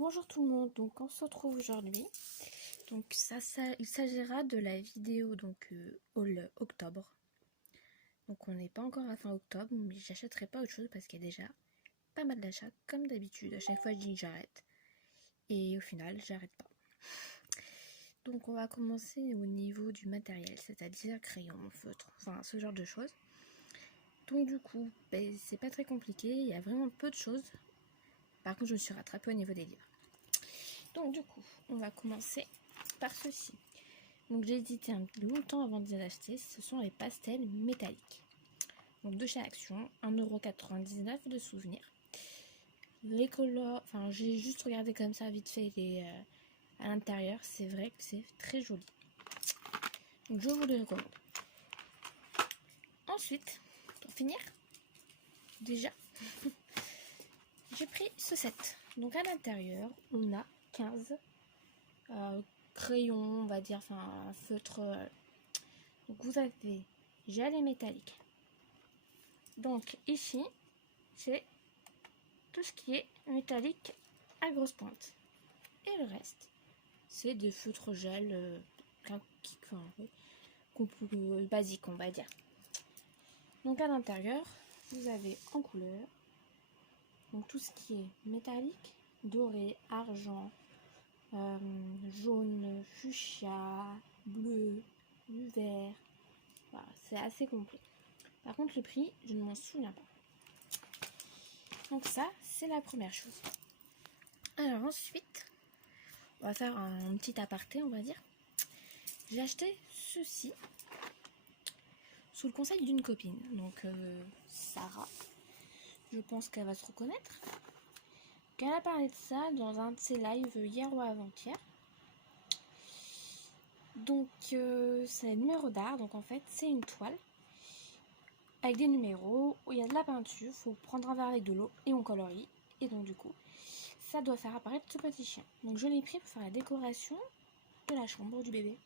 Bonjour tout le monde, donc on se retrouve aujourd'hui. Donc il s'agira de la vidéo haul octobre. Donc on n'est pas encore à fin octobre, mais j'achèterai pas autre chose parce qu'il y a déjà pas mal d'achats comme d'habitude. À chaque fois je dis que j'arrête et au final j'arrête pas. Donc on va commencer au niveau du matériel, c'est-à-dire crayon, feutre, enfin ce genre de choses. Donc du coup, c'est pas très compliqué, il y a vraiment peu de choses. Par contre je me suis rattrapée au niveau des livres. Donc du coup, on va commencer par ceci. Donc j'ai hésité un longtemps avant de les acheter. Ce sont les pastels métalliques. Donc de chez Action, 1,99 € de souvenirs. Les couleurs, enfin j'ai juste regardé comme ça vite fait à l'intérieur. C'est vrai que c'est très joli. Donc je vous les recommande. Ensuite, pour finir, déjà, j'ai pris ce set. Donc à l'intérieur, on a 15 crayons, on va dire, enfin feutre. Donc vous avez gel et métallique. Donc ici, c'est tout ce qui est métallique à grosse pointe. Et le reste, c'est des feutres gel basiques, on va dire. Donc à l'intérieur, vous avez en couleur donc tout ce qui est métallique, doré, argent, jaune, fuchsia, bleu, vert. Voilà, c'est assez complet. Par contre, le prix, je ne m'en souviens pas. Donc ça, c'est la première chose. Alors ensuite, on va faire un petit aparté, on va dire. J'ai acheté ceci sous le conseil d'une copine. Donc Sarah, je pense qu'elle va se reconnaître. Elle a parlé de ça dans un de ses lives hier ou avant-hier. Donc c'est un numéro d'art. Donc en fait, c'est une toile avec des numéros où il y a de la peinture. Il faut prendre un verre avec de l'eau et on colorie. Et donc du coup, ça doit faire apparaître ce petit chien. Donc je l'ai pris pour faire la décoration de la chambre du bébé.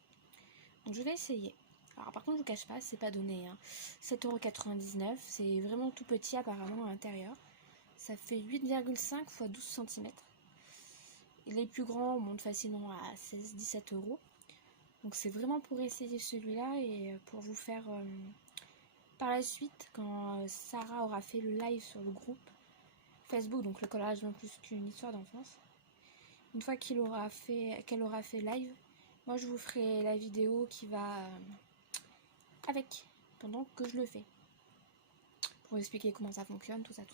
Donc je vais essayer. Alors par contre je vous cache pas, c'est pas donné. 7,99 €, c'est vraiment tout petit apparemment à l'intérieur. Ça fait 8,5 x 12 cm. Les plus grands montent facilement à 16-17 €. Donc c'est vraiment pour essayer celui-là et pour vous faire par la suite, quand Sarah aura fait le live sur le groupe Facebook, donc le collage non plus qu'une histoire d'enfance. Une fois qu'elle aura fait live, moi je vous ferai la vidéo qui va avec pendant que je le fais. Pour vous expliquer comment ça fonctionne, tout ça.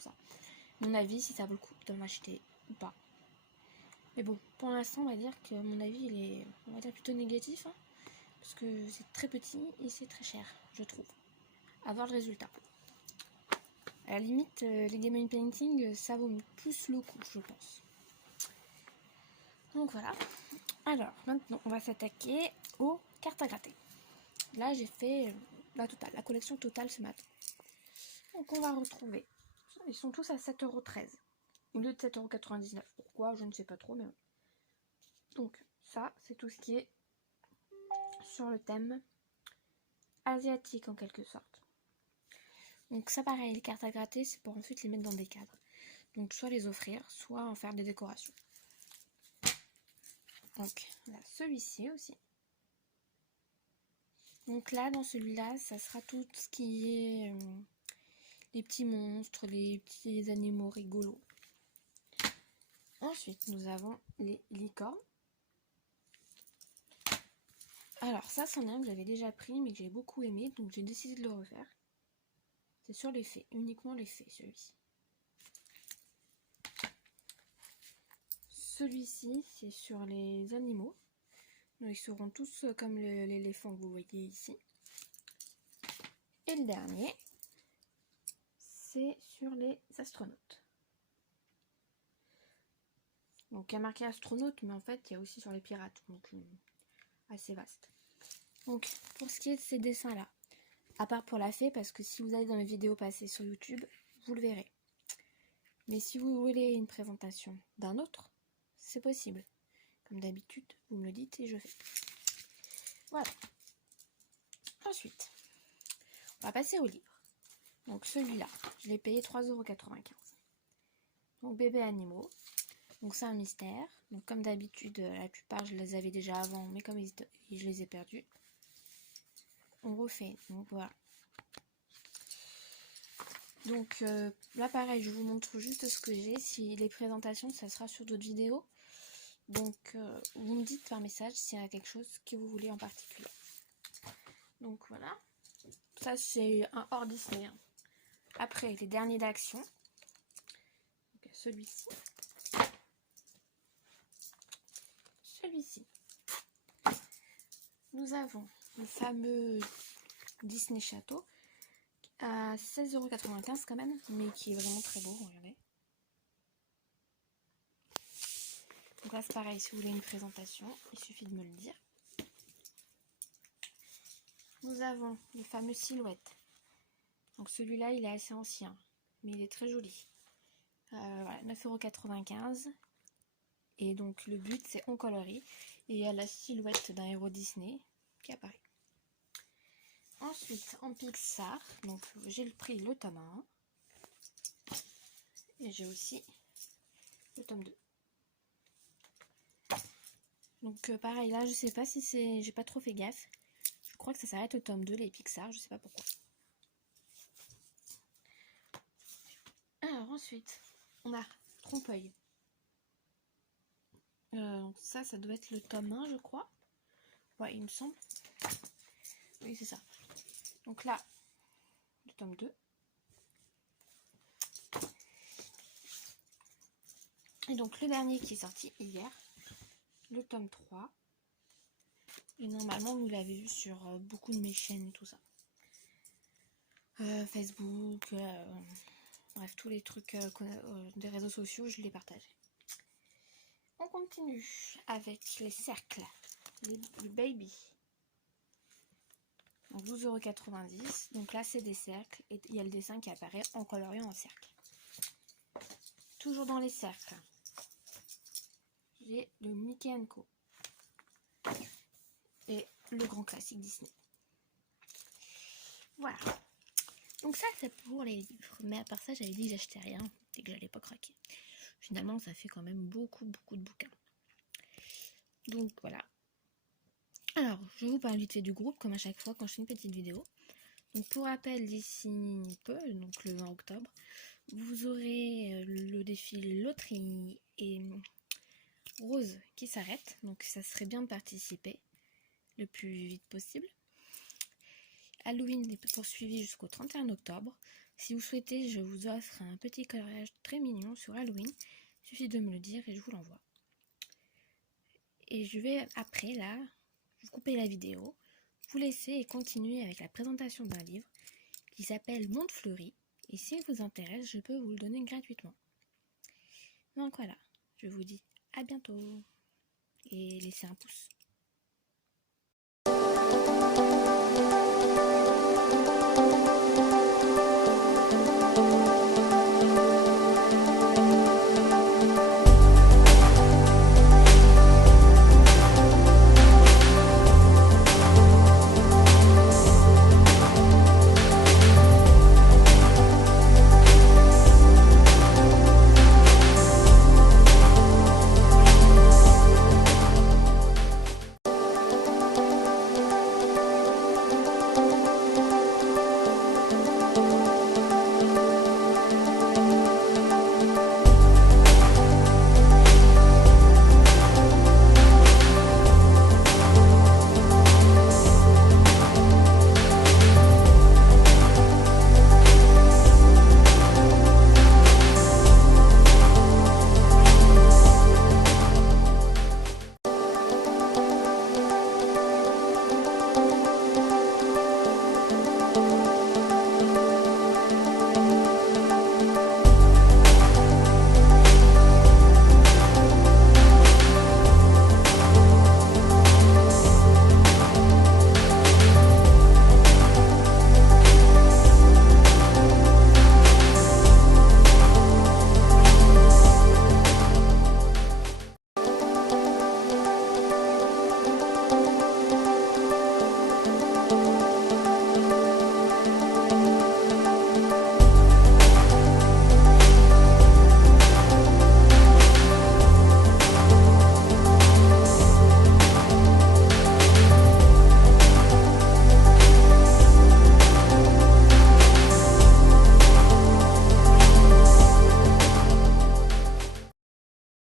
Mon avis, si ça vaut le coup de l'acheter ou pas. Mais bon, pour l'instant, on va dire que mon avis, il est, on va dire, plutôt négatif. Parce que c'est très petit et c'est très cher, je trouve. À voir le résultat. À la limite, les Game Painting, ça vaut plus le coup, je pense. Donc voilà. Alors, maintenant, on va s'attaquer aux cartes à gratter. Là, j'ai fait la collection totale ce matin. Donc, on va retrouver. Ils sont tous à 7,13 € au lieu de 7,99 €. Pourquoi? Je ne sais pas trop, mais bon. Donc, ça, c'est tout ce qui est sur le thème asiatique en quelque sorte. Donc, ça, pareil, les cartes à gratter, c'est pour ensuite les mettre dans des cadres. Donc, soit les offrir, soit en faire des décorations. Donc, là, celui-ci aussi. Donc là, dans celui-là, ça sera tout ce qui est les petits monstres, les petits animaux rigolos. Ensuite, nous avons les licornes. Alors ça, c'en est un que j'avais déjà pris, mais que j'ai beaucoup aimé, donc j'ai décidé de le refaire. C'est sur les fées, uniquement les fées, celui-ci. Celui-ci, c'est sur les animaux. Donc, ils seront tous comme l'éléphant que vous voyez ici. Et le dernier, c'est sur les astronautes. Donc il y a marqué astronaute, mais en fait il y a aussi sur les pirates, donc assez vaste. Donc pour ce qui est de ces dessins là, à part pour la fée, parce que si vous allez dans les vidéos passées sur YouTube, vous le verrez. Mais si vous voulez une présentation d'un autre, c'est possible. Comme d'habitude, vous me le dites et je fais. Voilà. Ensuite, on va passer au livre. Donc celui-là, je l'ai payé 3,95 €. Donc bébé animaux. Donc c'est un mystère. Donc comme d'habitude, la plupart je les avais déjà avant, mais comme je les ai perdus, on refait. Donc voilà. Donc là pareil, je vous montre juste ce que j'ai. Si les présentations, ça sera sur d'autres vidéos. Donc vous me dites par message s'il y a quelque chose que vous voulez en particulier. Donc voilà. Ça c'est un hors Disney. Hein. Après les derniers d'Action. Celui-ci. Celui-ci. Nous avons le fameux Disney Château à 16,95 € quand même, mais qui est vraiment très beau, regardez. Donc là c'est pareil, si vous voulez une présentation, il suffit de me le dire. Nous avons le fameux Silhouette. Donc celui-là il est assez ancien, mais il est très joli. Voilà, 9,95 €. Et donc le but c'est on colorie. Et il y a la silhouette d'un héros Disney qui apparaît. Ensuite en Pixar, donc j'ai pris le tome 1. Et j'ai aussi le tome 2. Donc pareil là je sais pas si c'est. J'ai pas trop fait gaffe. Je crois que ça s'arrête au tome 2 les Pixar, je sais pas pourquoi. Alors ensuite on a Trompe-l'œil. Donc ça doit être le tome 1 je crois. Ouais il me semble. Oui c'est ça. Donc là le tome 2. Et donc le dernier qui est sorti hier, le tome 3. Et normalement vous l'avez vu sur beaucoup de mes chaînes et tout ça. Facebook, bref tous les trucs des réseaux sociaux je les partage. On continue avec les cercles, le baby. Donc 12,90 €. Donc là c'est des cercles et il y a le dessin qui apparaît en coloriant en cercle. Toujours dans les cercles, j'ai le Mickey & Co. Et le grand classique Disney. Voilà. Donc ça c'est pour les livres. Mais à part ça j'avais dit que j'achetais rien et que j'allais pas craquer. Finalement ça fait quand même beaucoup de bouquins. Donc voilà. Alors je vais vous parler vite fait du groupe comme à chaque fois quand je fais une petite vidéo. Donc pour rappel d'ici peu, donc le 20 octobre, vous aurez le défi loterie et rose qui s'arrête. Donc ça serait bien de participer le plus vite possible. Halloween est poursuivi jusqu'au 31 octobre. Si vous souhaitez, je vous offre un petit coloriage très mignon sur Halloween. Il suffit de me le dire et je vous l'envoie. Et je vais après là, vous couper la vidéo, vous laisser et continuer avec la présentation d'un livre qui s'appelle Monde Fleuri. Et s'il vous intéresse, je peux vous le donner gratuitement. Donc voilà, je vous dis à bientôt et laissez un pouce.